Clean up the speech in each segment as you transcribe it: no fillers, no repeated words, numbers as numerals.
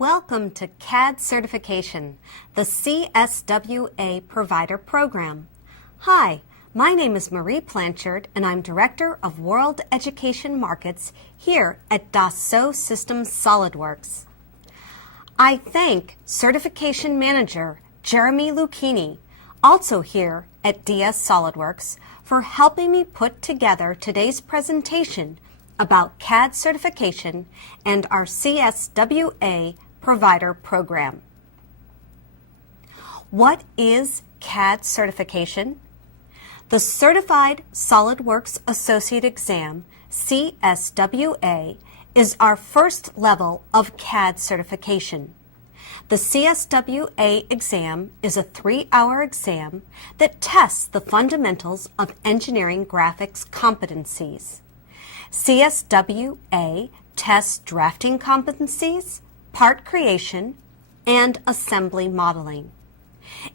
Welcome to CAD Certification, the CSWA Provider Program. Hi, my name is Marie Blanchard and I'm Director of World Education Markets here at Dassault Systems SolidWorks. I thank Certification Manager Jeremy Lucchini, also here at DS SolidWorks, for helping me put together today's presentation about CAD certification and our CSWA Provider Program. What is CAD certification? The Certified SolidWorks Associate Exam, CSWA, is our first level of CAD certification. The CSWA exam is a 3-hour exam that tests the fundamentals of engineering graphics competencies. CSWA tests drafting competencies, part creation, and assembly modeling.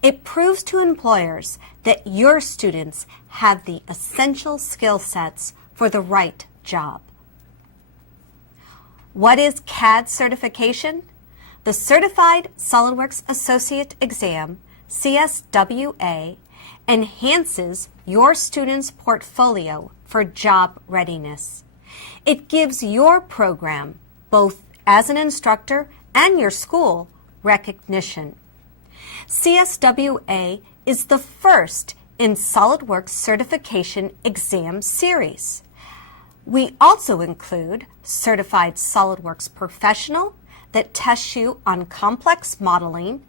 It proves to employers that your students have the essential skill sets for the right job. What is CAD certification? The Certified SolidWorks Associate Exam, CSWA, enhances your students' portfolio for job readiness. It gives your program, both as an instructor and your school, recognition. CSWA is the first in SolidWorks certification exam series. We also include Certified SolidWorks Professional that tests you on complex modeling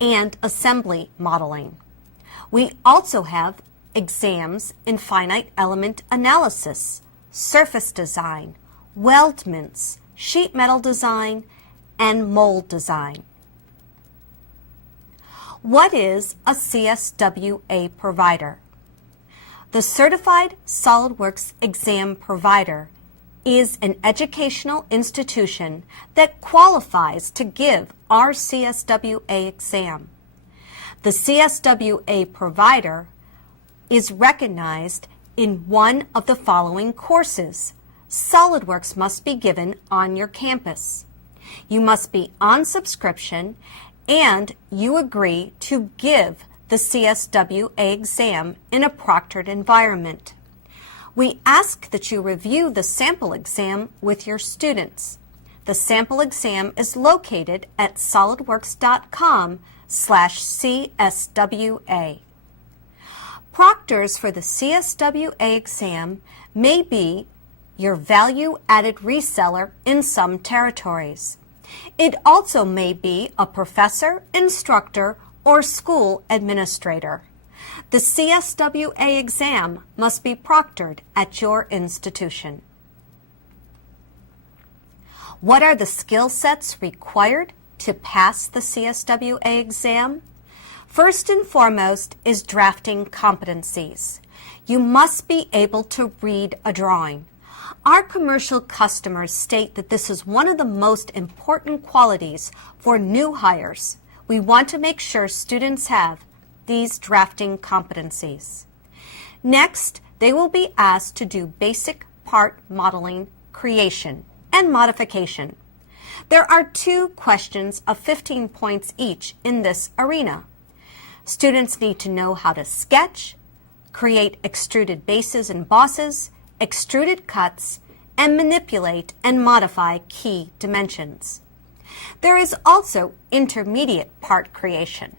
and assembly modeling. We also have exams in finite element analysis, surface design, weldments, sheet metal design, and mold design. What is a CSWA provider? The Certified SolidWorks Exam Provider is an educational institution that qualifies to give our CSWA exam. The CSWA provider is recognized in one of the following courses. SolidWorks must be given on your campus. You must be on subscription and you agree to give the CSWA exam in a proctored environment. We ask that you review the sample exam with your students. The sample exam is located at solidworks.com/CSWA. Proctors for the CSWA exam may be your value-added reseller in some territories. It also may be a professor, instructor, or school administrator. The CSWA exam must be proctored at your institution. What are the skill sets required to pass the CSWA exam? First and foremost is drafting competencies. You must be able to read a drawing. Our commercial customers state that this is one of the most important qualities for new hires. We want to make sure students have these drafting competencies. Next, they will be asked to do basic part modeling, creation, and modification. There are 2 questions of 15 points each in this arena. Students need to know how to sketch, create extruded bases and bosses, extruded cuts, and manipulate and modify key dimensions. There is also intermediate part creation.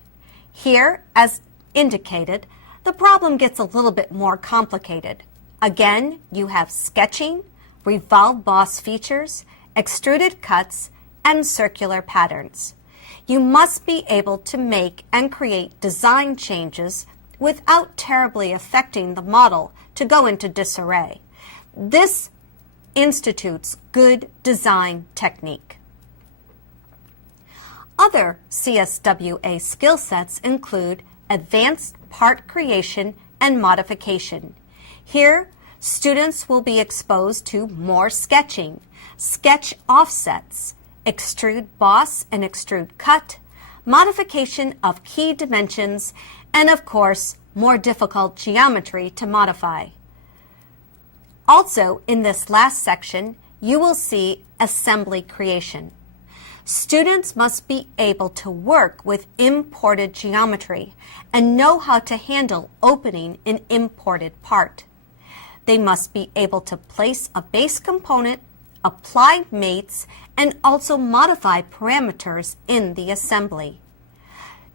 Here, as indicated, the problem gets a little bit more complicated. Again, you have sketching, revolved boss features, extruded cuts, and circular patterns. You must be able to make and create design changes without terribly affecting the model to go into disarray. This institutes good design technique. Other CSWA skill sets include advanced part creation and modification. Here, students will be exposed to more sketching, sketch offsets, extrude boss and extrude cut, modification of key dimensions, and of course, more difficult geometry to modify. Also, in this last section, you will see assembly creation. Students must be able to work with imported geometry and know how to handle opening an imported part. They must be able to place a base component, apply mates, and also modify parameters in the assembly.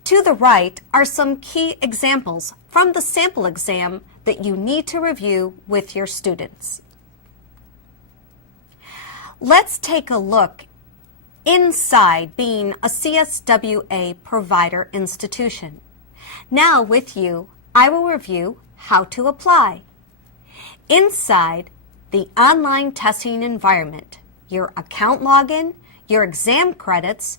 To the right are some key examples from the sample exam that you need to review with your students. Let's take a look inside being a CSWA provider institution. Now with you, I will review how to apply. Inside the online testing environment, your account login, your exam credits,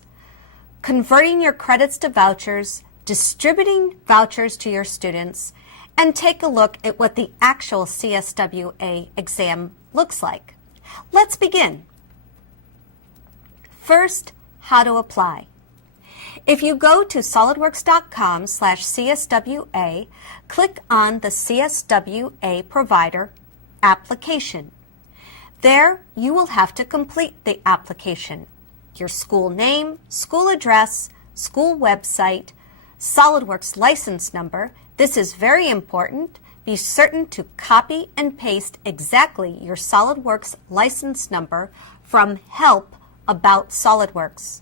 converting your credits to vouchers, distributing vouchers to your students, and take a look at what the actual CSWA exam looks like. Let's begin. First, how to apply. If you go to solidworks.com/CSWA, click on the CSWA Provider application. There, you will have to complete the application. Your school name, school address, school website, SolidWorks license number. This is very important. Be certain to copy and paste exactly your SolidWorks license number from Help About SolidWorks.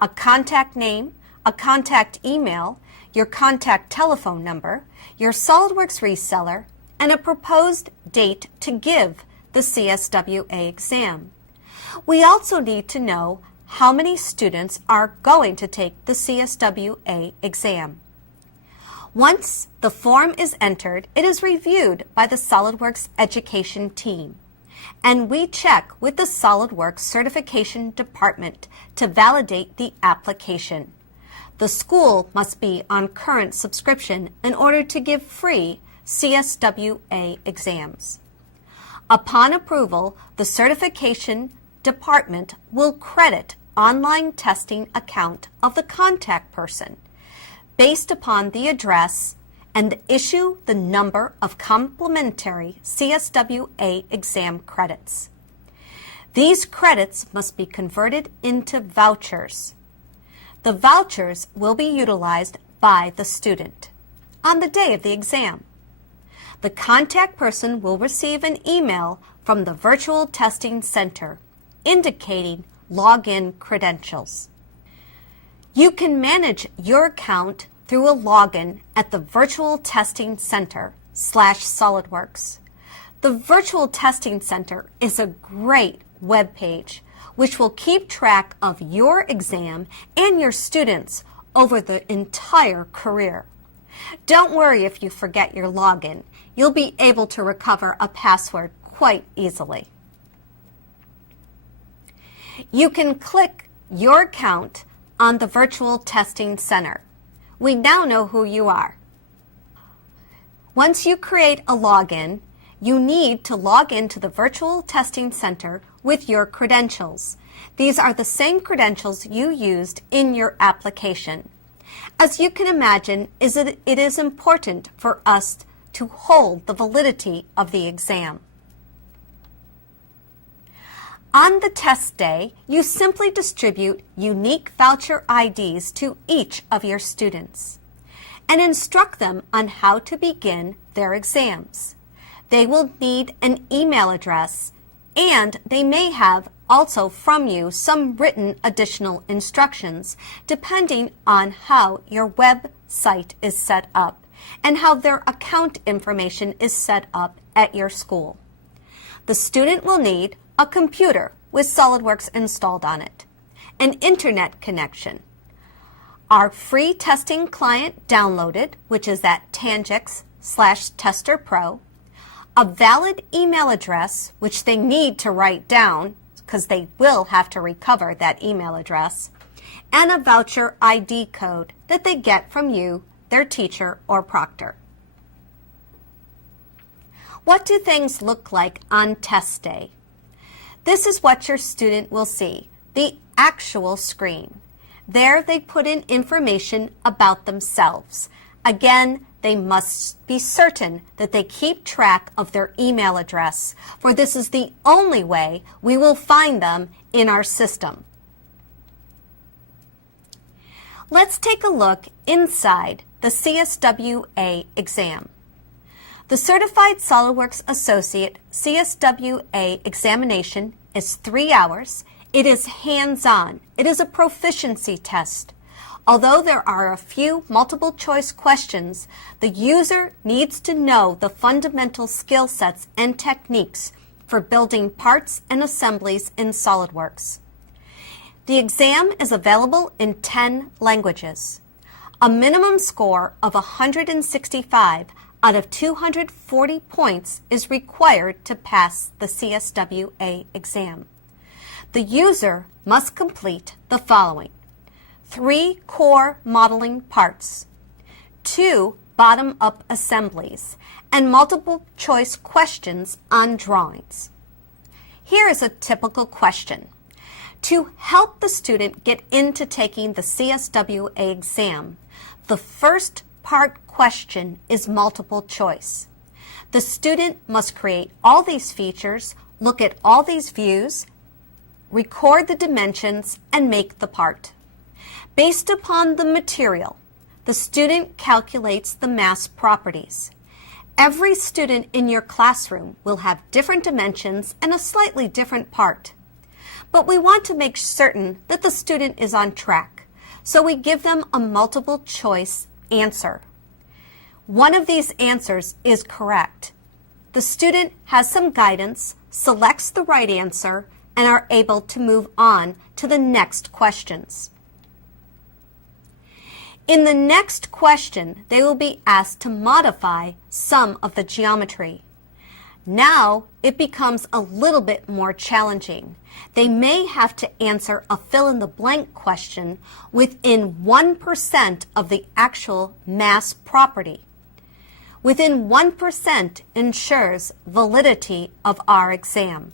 A contact name, a contact email, your contact telephone number, your SolidWorks reseller, and a proposed date to give the CSWA exam. We also need to know how many students are going to take the CSWA exam. Once the form is entered, it is reviewed by the SolidWorks education team, and we check with the SolidWorks Certification Department to validate the application. The school must be on current subscription in order to give free CSWA exams. Upon approval, the Certification Department will credit online testing account of the contact person based upon the address and issue the number of complimentary CSWA exam credits. These credits must be converted into vouchers. The vouchers will be utilized by the student on the day of the exam. The contact person will receive an email from the Virtual Testing Center indicating login credentials. You can manage your account through a login at the Virtual Testing Center /SolidWorks. The Virtual Testing Center is a great web page which will keep track of your exam and your students over the entire career. Don't worry if you forget your login. You'll be able to recover a password quite easily. You can click your account on the Virtual Testing Center. We now know who you are. Once you create a login, you need to log into the Virtual Testing Center with your credentials. These are the same credentials you used in your application. As you can imagine, it is important for us to hold the validity of the exam. On the test day, you simply distribute unique voucher IDs to each of your students and instruct them on how to begin their exams. They will need an email address, and they may have also from you some written additional instructions depending on how your website is set up and how their account information is set up at your school. The student will need a computer with SolidWorks installed on it, an internet connection, our free testing client downloaded, which is at Tangix/TesterPro, a valid email address, which they need to write down because they will have to recover that email address, and a voucher ID code that they get from you, their teacher or proctor. What do things look like on test day? This is what your student will see, the actual screen. There they put in information about themselves. Again, they must be certain that they keep track of their email address, for this is the only way we will find them in our system. Let's take a look inside the CSWA exam. The Certified SOLIDWORKS Associate CSWA examination is 3 hours. It is hands-on. It is a proficiency test. Although there are a few multiple choice questions, the user needs to know the fundamental skill sets and techniques for building parts and assemblies in SOLIDWORKS. The exam is available in 10 languages. A minimum score of 165 out of 240 points is required to pass the CSWA exam. The user must complete the following: 3 core modeling parts, 2 bottom-up assemblies, and multiple choice questions on drawings. Here is a typical question. To help the student get into taking the CSWA exam, the first part question is multiple choice. The student must create all these features, look at all these views, record the dimensions, and make the part. Based upon the material, the student calculates the mass properties. Every student in your classroom will have different dimensions and a slightly different part. But we want to make certain that the student is on track, so we give them a multiple choice answer. One of these answers is correct. The student has some guidance, selects the right answer, and are able to move on to the next questions. In the next question, they will be asked to modify some of the geometry. Now it becomes a little bit more challenging. They may have to answer a fill-in-the-blank question within 1% of the actual mass property. Within 1% ensures validity of our exam.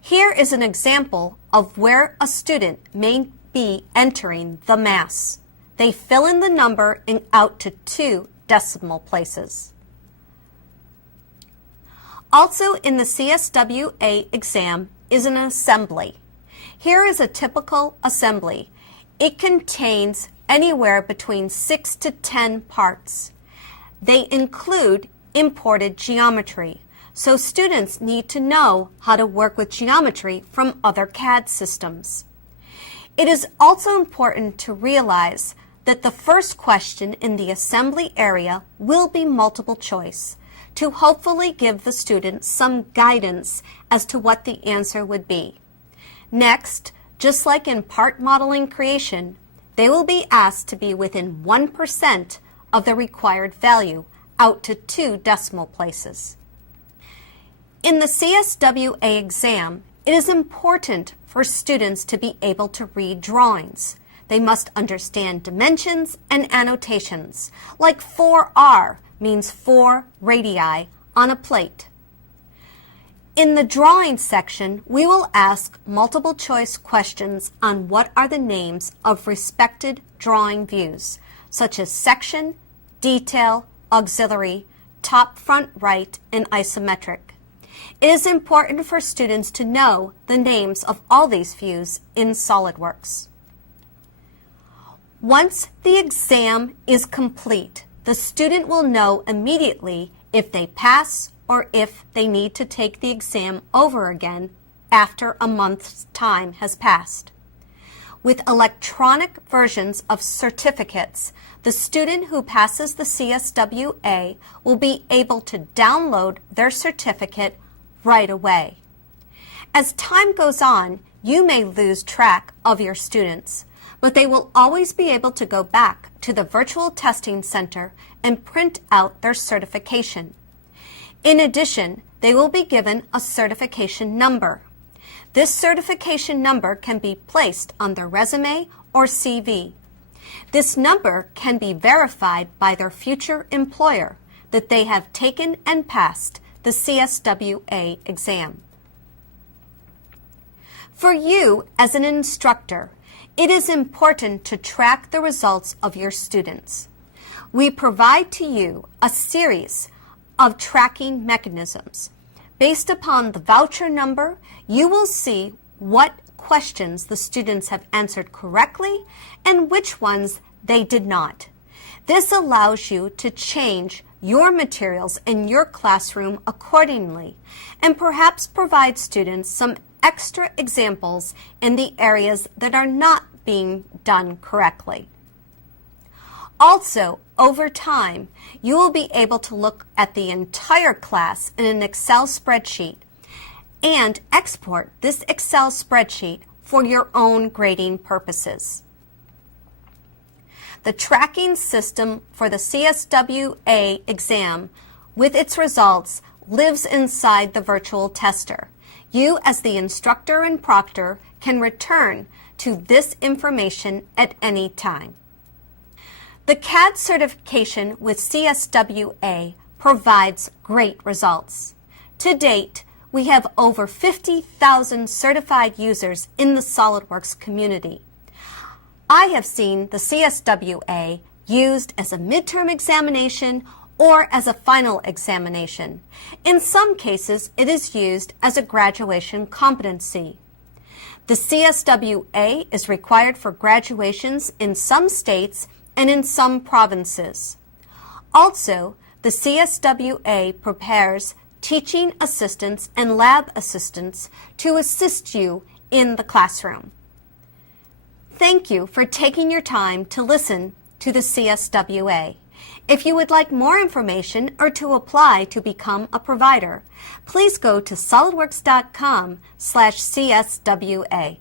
Here is an example of where a student may be entering the mass. They fill in the number and out to 2 decimal places. Also in the CSWA exam is an assembly. Here is a typical assembly. It contains anywhere between 6 to 10 parts. They include imported geometry, so students need to know how to work with geometry from other CAD systems. It is also important to realize that the first question in the assembly area will be multiple choice, to hopefully give the student some guidance as to what the answer would be. Next, just like in part modeling creation, they will be asked to be within 1% of the required value, out to 2 decimal places. In the CSWA exam, it is important for students to be able to read drawings. They must understand dimensions and annotations, like 4R means 4 radii on a plate. In the drawing section, we will ask multiple choice questions on what are the names of respected drawing views, such as section, detail, auxiliary, top, front, right, and isometric. It is important for students to know the names of all these views in SOLIDWORKS. Once the exam is complete, the student will know immediately if they pass or if they need to take the exam over again after a month's time has passed. With electronic versions of certificates, the student who passes the CSWA will be able to download their certificate right away. As time goes on, you may lose track of your students, but they will always be able to go back to the virtual testing center and print out their certification. In addition, they will be given a certification number. This certification number can be placed on their resume or CV. This number can be verified by their future employer that they have taken and passed the CSWA exam. For you as an instructor, it is important to track the results of your students. We provide to you a series of tracking mechanisms. Based upon the voucher number, you will see what questions the students have answered correctly and which ones they did not. This allows you to change your materials in your classroom accordingly and perhaps provide students some extra examples in the areas that are not being done correctly. Also, over time, you will be able to look at the entire class in an Excel spreadsheet and export this Excel spreadsheet for your own grading purposes. The tracking system for the CSWA exam with its results lives inside the virtual tester. You, as the instructor and proctor, can return to this information at any time. The CAD certification with CSWA provides great results. To date, we have over 50,000 certified users in the SOLIDWORKS community. I have seen the CSWA used as a midterm examination or as a final examination. In some cases, it is used as a graduation competency. The CSWA is required for graduations in some states and in some provinces. Also, the CSWA prepares teaching assistants and lab assistants to assist you in the classroom. Thank you for taking your time to listen to the CSWA. If you would like more information or to apply to become a provider, please go to solidworks.com/CSWA.